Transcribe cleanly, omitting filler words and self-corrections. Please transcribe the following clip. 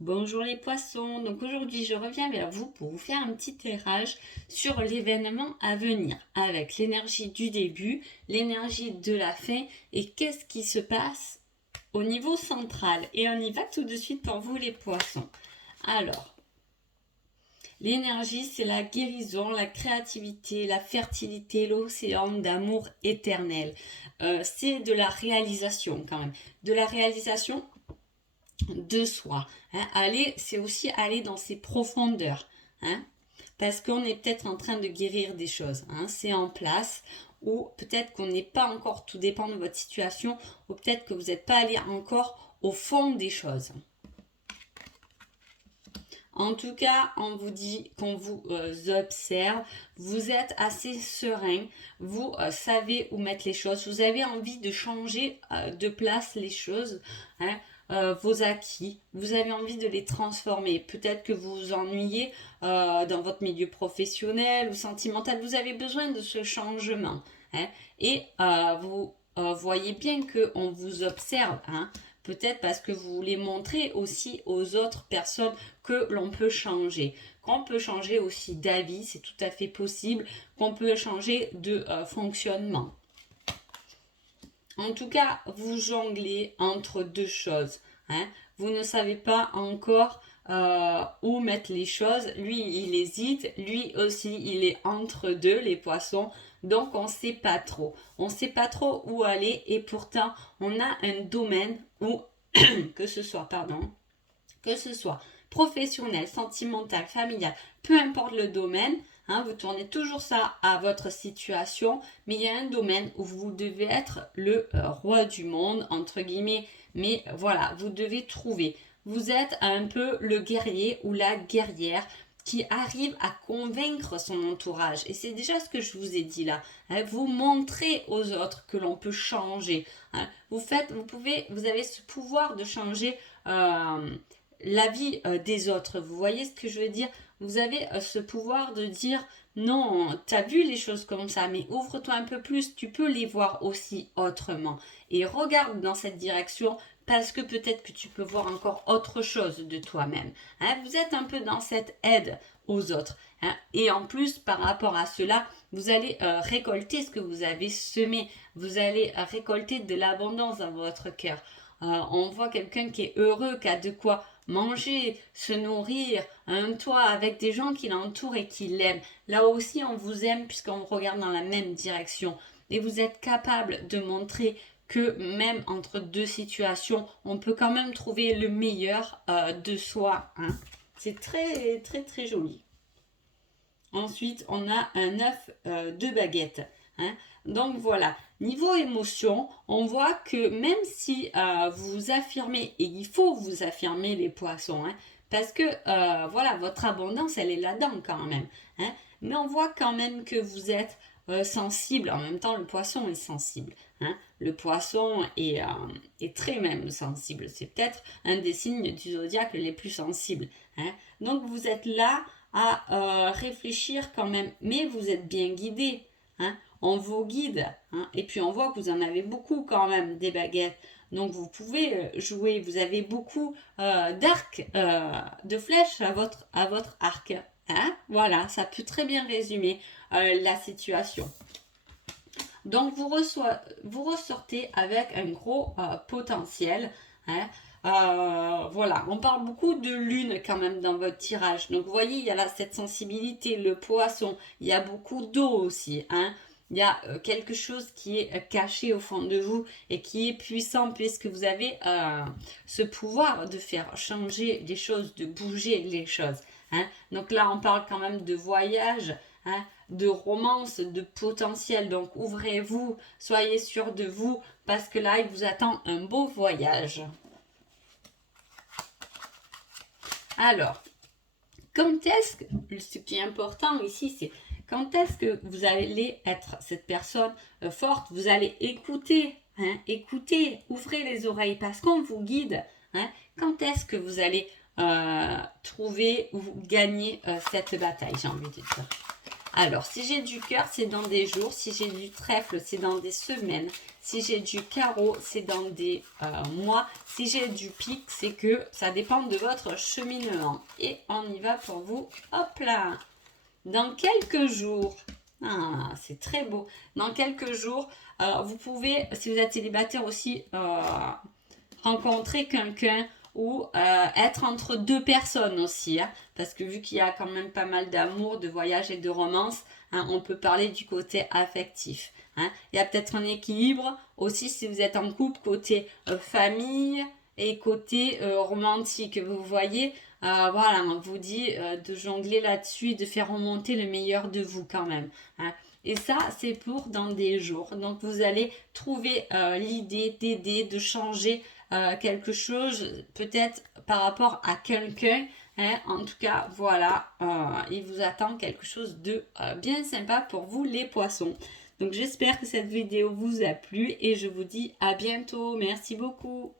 Bonjour les poissons, donc aujourd'hui je reviens vers vous pour vous faire un petit tirage sur l'événement à venir avec l'énergie du début, l'énergie de la fin et qu'est-ce qui se passe au niveau central. Et on y va tout de suite pour vous les poissons. Alors, l'énergie c'est la guérison, la créativité, la fertilité, l'océan d'amour éternel. C'est de la réalisation quand même, de la réalisation de soi. C'est aussi aller dans ses profondeurs. Parce qu'on est peut-être en train de guérir des choses. C'est en place. Ou peut-être qu'on n'est pas encore, tout dépend de votre situation, ou peut-être que vous n'êtes pas allé encore au fond des choses. En tout cas, on vous dit qu'on vous observe, vous êtes assez serein, vous savez où mettre les choses, vous avez envie de changer de place les choses, vos acquis, vous avez envie de les transformer. Peut-être que vous vous ennuyez dans votre milieu professionnel ou sentimental, vous avez besoin de ce changement. Et vous voyez bien qu'on vous observe, peut-être parce que vous voulez montrer aussi aux autres personnes que l'on peut changer. Qu'on peut changer aussi d'avis, c'est tout à fait possible. Qu'on peut changer de fonctionnement. En tout cas, vous jonglez entre deux choses. Vous ne savez pas encore où mettre les choses. Lui, il hésite. Lui aussi, il est entre deux, les poissons. Donc, on ne sait pas trop. On ne sait pas trop où aller. Et pourtant, on a un domaine où, que ce soit professionnel, sentimental, familial, peu importe le domaine, vous tournez toujours ça à votre situation, mais il y a un domaine où vous devez être le roi du monde, entre guillemets, mais voilà, vous devez trouver. Vous êtes un peu le guerrier ou la guerrière qui arrive à convaincre son entourage. Et c'est déjà ce que je vous ai dit là. Vous montrez aux autres que l'on peut changer. Vous avez ce pouvoir de changer la vie des autres. Vous voyez ce que je veux dire? Vous avez ce pouvoir de dire non, tu as vu les choses comme ça, mais ouvre-toi un peu plus, tu peux les voir aussi autrement. Et regarde dans cette direction parce que peut-être que tu peux voir encore autre chose de toi-même. Vous êtes un peu dans cette aide aux autres. Et en plus, par rapport à cela, vous allez récolter ce que vous avez semé. Vous allez récolter de l'abondance dans votre cœur. On voit quelqu'un qui est heureux, qui a de quoi manger, se nourrir, un toit avec des gens qui l'entourent et qui l'aiment. Là aussi, on vous aime puisqu'on regarde dans la même direction. Et vous êtes capable de montrer que même entre deux situations, on peut quand même trouver le meilleur de soi. C'est très, très, très joli. Ensuite, on a un œuf de baguette. Donc voilà, niveau émotion, on voit que même si vous affirmez, et il faut vous affirmer les poissons, parce que voilà, votre abondance, elle est là-dedans quand même. Mais on voit quand même que vous êtes sensible. En même temps, le poisson est sensible. Le poisson est très même sensible. C'est peut-être un des signes du zodiaque les plus sensibles. Donc vous êtes là à réfléchir quand même, mais vous êtes bien guidé. On vous guide. Et puis on voit que vous en avez beaucoup quand même, des baguettes. Donc vous pouvez jouer, vous avez beaucoup d'arcs, de flèches à votre arc. Voilà, ça peut très bien résumer la situation. Donc vous ressortez avec un gros potentiel. Voilà, on parle beaucoup de lune quand même dans votre tirage. Donc vous voyez, il y a là cette sensibilité, le poisson, il y a beaucoup d'eau aussi. Il y a quelque chose qui est caché au fond de vous et qui est puissant puisque vous avez ce pouvoir de faire changer les choses, de bouger les choses. Donc là, on parle quand même de voyage, de romance, de potentiel. Donc ouvrez-vous, soyez sûr de vous parce que là, il vous attend un beau voyage. Alors, ce qui est important ici, c'est quand est-ce que vous allez être cette personne forte, vous allez écouter, écoutez, ouvrez les oreilles parce qu'on vous guide. Quand est-ce que vous allez trouver ou gagner cette bataille, j'ai envie de dire. Alors, si j'ai du cœur, c'est dans des jours. Si j'ai du trèfle, c'est dans des semaines. Si j'ai du carreau, c'est dans des mois. Si j'ai du pic, c'est que ça dépend de votre cheminement. Et on y va pour vous. Hop là! Dans quelques jours, ah, c'est très beau. Dans quelques jours, vous pouvez, si vous êtes célibataire aussi, rencontrer quelqu'un ou être entre deux personnes aussi. Hein, parce que vu qu'il y a quand même pas mal d'amour, de voyage et de romance, hein, on peut parler du côté affectif. Hein. Il y a peut-être un équilibre aussi si vous êtes en couple, côté famille et côté romantique. Vous voyez, voilà, on vous dit de jongler là-dessus, de faire remonter le meilleur de vous quand même. Hein. Et ça, c'est pour dans des jours. Donc, vous allez trouver l'idée d'aider, de changer quelque chose, peut-être par rapport à quelqu'un. Hein. En tout cas, voilà, il vous attend quelque chose de bien sympa pour vous, les poissons. Donc, j'espère que cette vidéo vous a plu et je vous dis à bientôt. Merci beaucoup.